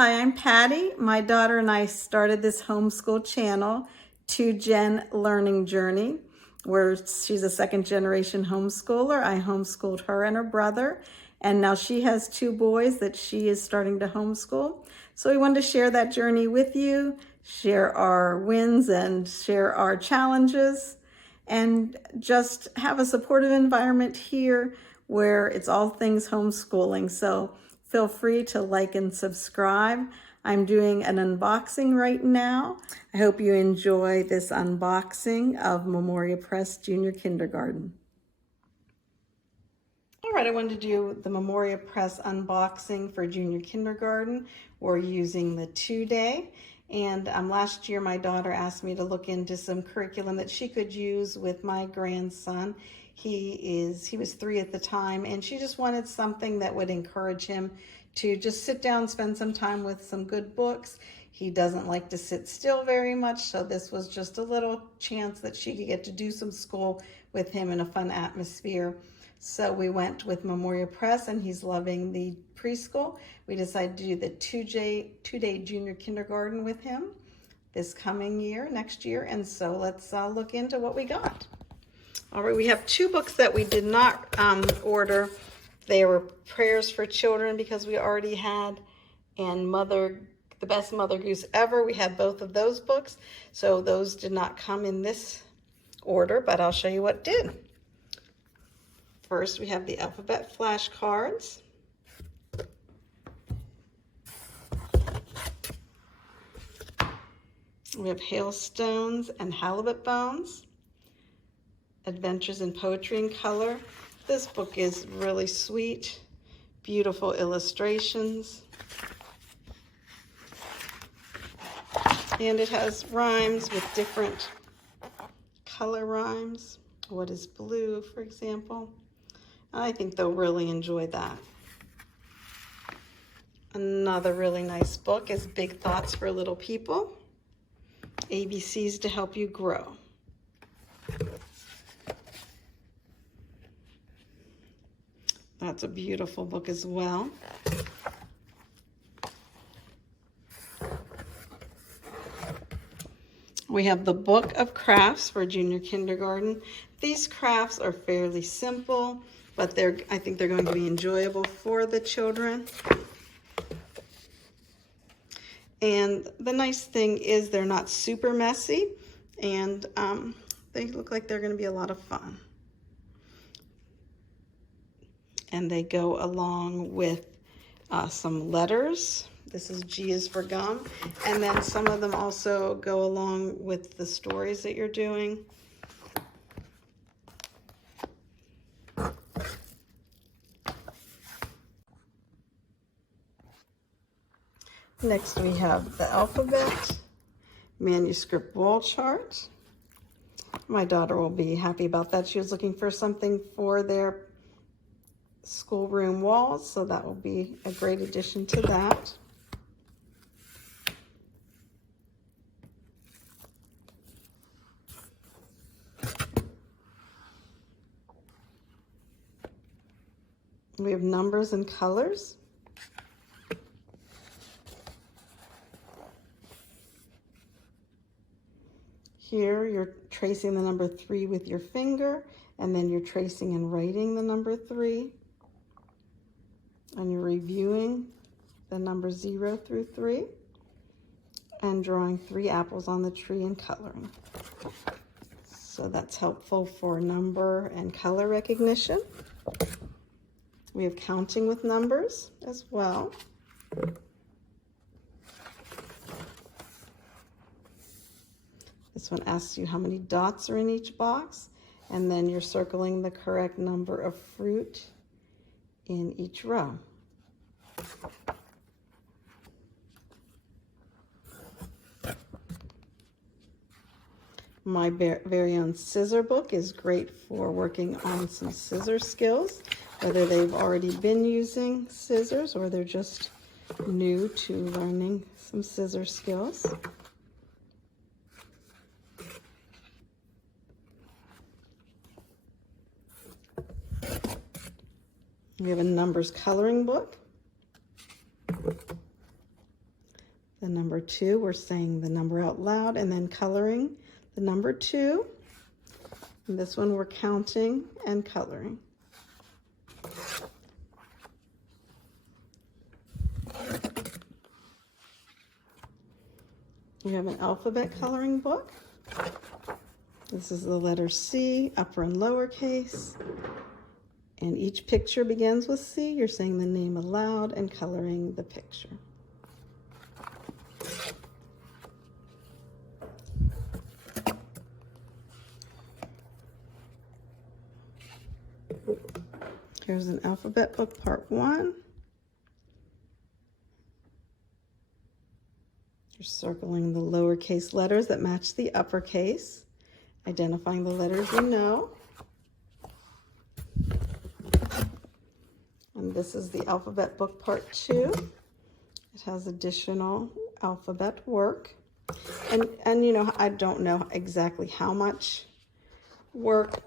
Hi, I'm Patty. My daughter and I started this homeschool channel, 2Gen Learning Journey, where she's a second generation homeschooler. I homeschooled her and her brother, and now she has two boys that she is starting to homeschool. So we wanted to share that journey with you, share our wins and share our challenges, and just have a supportive environment here where it's all things homeschooling. So feel free to like and subscribe. I'm doing an unboxing right now. I hope you enjoy this unboxing of Memoria Press Junior Kindergarten. All right, I wanted to do the Memoria Press unboxing for Junior Kindergarten. We're using the 2-day. And last year, my daughter asked me to look into some curriculum that she could use with my grandson. He was 3 at the time, and she just wanted something that would encourage him to just sit down, spend some time with some good books. He doesn't like to sit still very much, so this was just a little chance that she could get to do some school with him in a fun atmosphere. So we went with Memoria Press, and he's loving the preschool. We decided to do the 2-day junior kindergarten with him this coming year, next year. And so let's look into what we got. All right, we have 2 books that we did not order. They were Prayers for Children because we already had, and The Best Mother Goose Ever. We had both of those books. So those did not come in this order, but I'll show you what did. First, we have the alphabet flashcards. We have Hailstones and Halibut Bones, Adventures in Poetry and Color. This book is really sweet, beautiful illustrations. And it has rhymes with different color rhymes. What is blue, for example? I think they'll really enjoy that. Another really nice book is Big Thoughts for Little People, ABCs to Help You Grow. That's a beautiful book as well. We have the Book of Crafts for Junior Kindergarten. These crafts are fairly simple, but I think they're going to be enjoyable for the children. And the nice thing is they're not super messy, and they look like they're going to be a lot of fun. And they go along with some letters. This is G is for gum. And then some of them also go along with the stories that you're doing. Next we have the alphabet, manuscript wall chart. My daughter will be happy about that. She was looking for something for their schoolroom walls, so that will be a great addition to that. We have numbers and colors. Here you're tracing the number 3 with your finger, and then you're tracing and writing the number 3. And you're reviewing the number 0 through 3 and drawing 3 apples on the tree and coloring. So that's helpful for number and color recognition. We have counting with numbers as well. This one asks you how many dots are in each box, and then you're circling the correct number of fruit in each row. My very own scissor book is great for working on some scissor skills, whether they've already been using scissors or they're just new to learning some scissor skills. We have a numbers coloring book. the number 2. We're saying the number out loud and then coloring the number 2. And this one we're counting and coloring. We have an alphabet coloring book. This is the letter C, upper and lowercase. And each picture begins with C. You're saying the name aloud and coloring the picture. Here's an alphabet book, part 1. You're circling the lowercase letters that match the uppercase, identifying the letters you know. And this is the alphabet book, part 2. It has additional alphabet work. And you know, I don't know exactly how much work,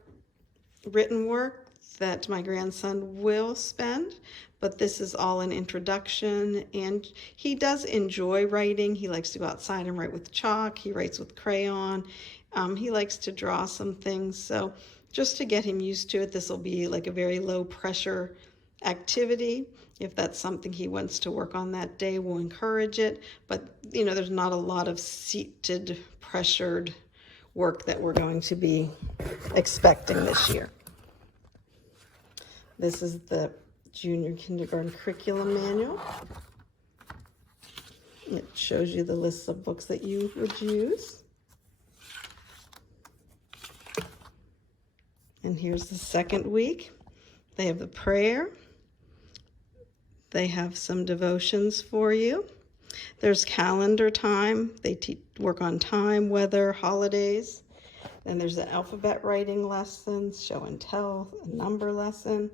written work, that my grandson will spend, but this is all an introduction, and he does enjoy writing. He likes to go outside and write with chalk. He writes with crayon. He likes to draw some things, so just to get him used to it, this will be like a very low pressure activity. If that's something he wants to work on that day, we'll encourage it, but you know, there's not a lot of seated, pressured work that we're going to be expecting this year. This is the junior kindergarten curriculum manual. It shows you the list of books that you would use. And here's the second week. They have the prayer. They have some devotions for you. There's calendar time. They work on time, weather, holidays. Then there's an alphabet writing lesson, show and tell, a number lesson,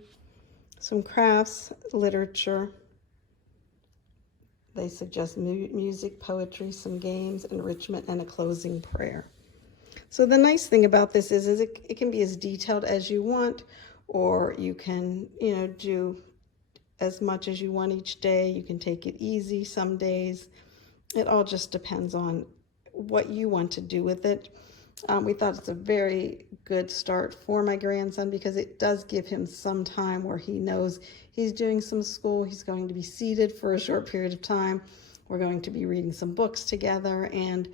some crafts, literature. They suggest music, poetry, some games, enrichment, and a closing prayer. So the nice thing about this is it can be as detailed as you want, or you can, you know, do as much as you want each day. You can take it easy some days. It all just depends on what you want to do with it. We thought it's a very good start for my grandson because it does give him some time where he knows he's doing some school. He's going to be seated for a short period of time. We're going to be reading some books together, and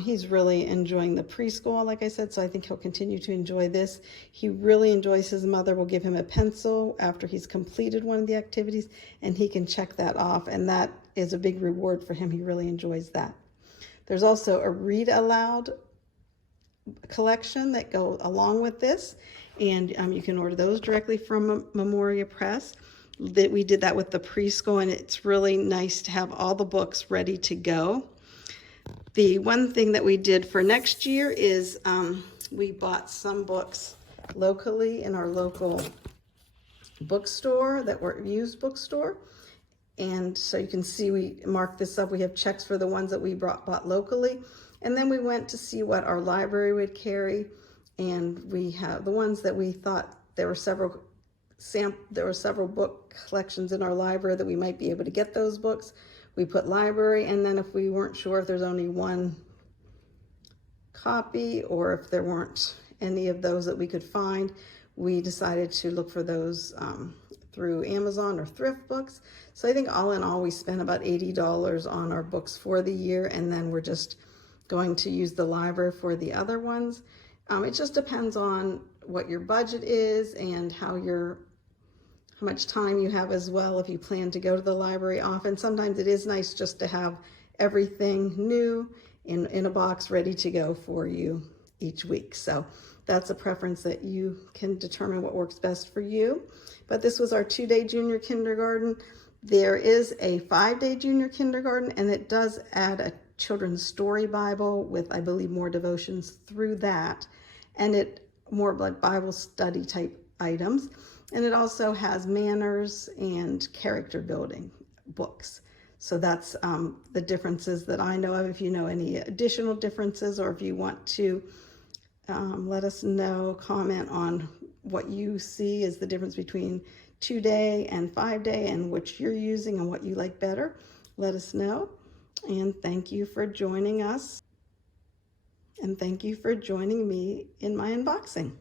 he's really enjoying the preschool, like I said, so I think he'll continue to enjoy this. He really enjoys his mother will give him a pencil after he's completed one of the activities, and he can check that off, and that is a big reward for him. He really enjoys that. There's also a read aloud collection that go along with this, and you can order those directly from Memoria Press. We did that with the preschool, and it's really nice to have all the books ready to go. The one thing that we did for next year is we bought some books locally in our local bookstore that were used bookstore. And so you can see we marked this up. We have checks for the ones that we bought locally. And then we went to see what our library would carry. And we have the ones that we thought there were several book collections in our library that we might be able to get those books. We put library, and then if we weren't sure if there's only one copy or if there weren't any of those that we could find, we decided to look for those through Amazon or thrift books. So I think all in all, we spent about $80 on our books for the year, and then we're just going to use the library for the other ones. It just depends on what your budget is and how much time you have as well, if you plan to go to the library often. Sometimes it is nice just to have everything new in a box ready to go for you each week. So that's a preference that you can determine what works best for you. But this was our 2-day junior kindergarten. There is a 5-day junior kindergarten, and it does add a children's story Bible with, I believe, more devotions through that, and it more like Bible study type items. And it also has manners and character building books. So that's the differences that I know of. If you know any additional differences, or if you want to let us know, comment on what you see is the difference between 2-day and 5-day and which you're using and what you like better, let us know. And thank you for joining us. And thank you for joining me in my unboxing.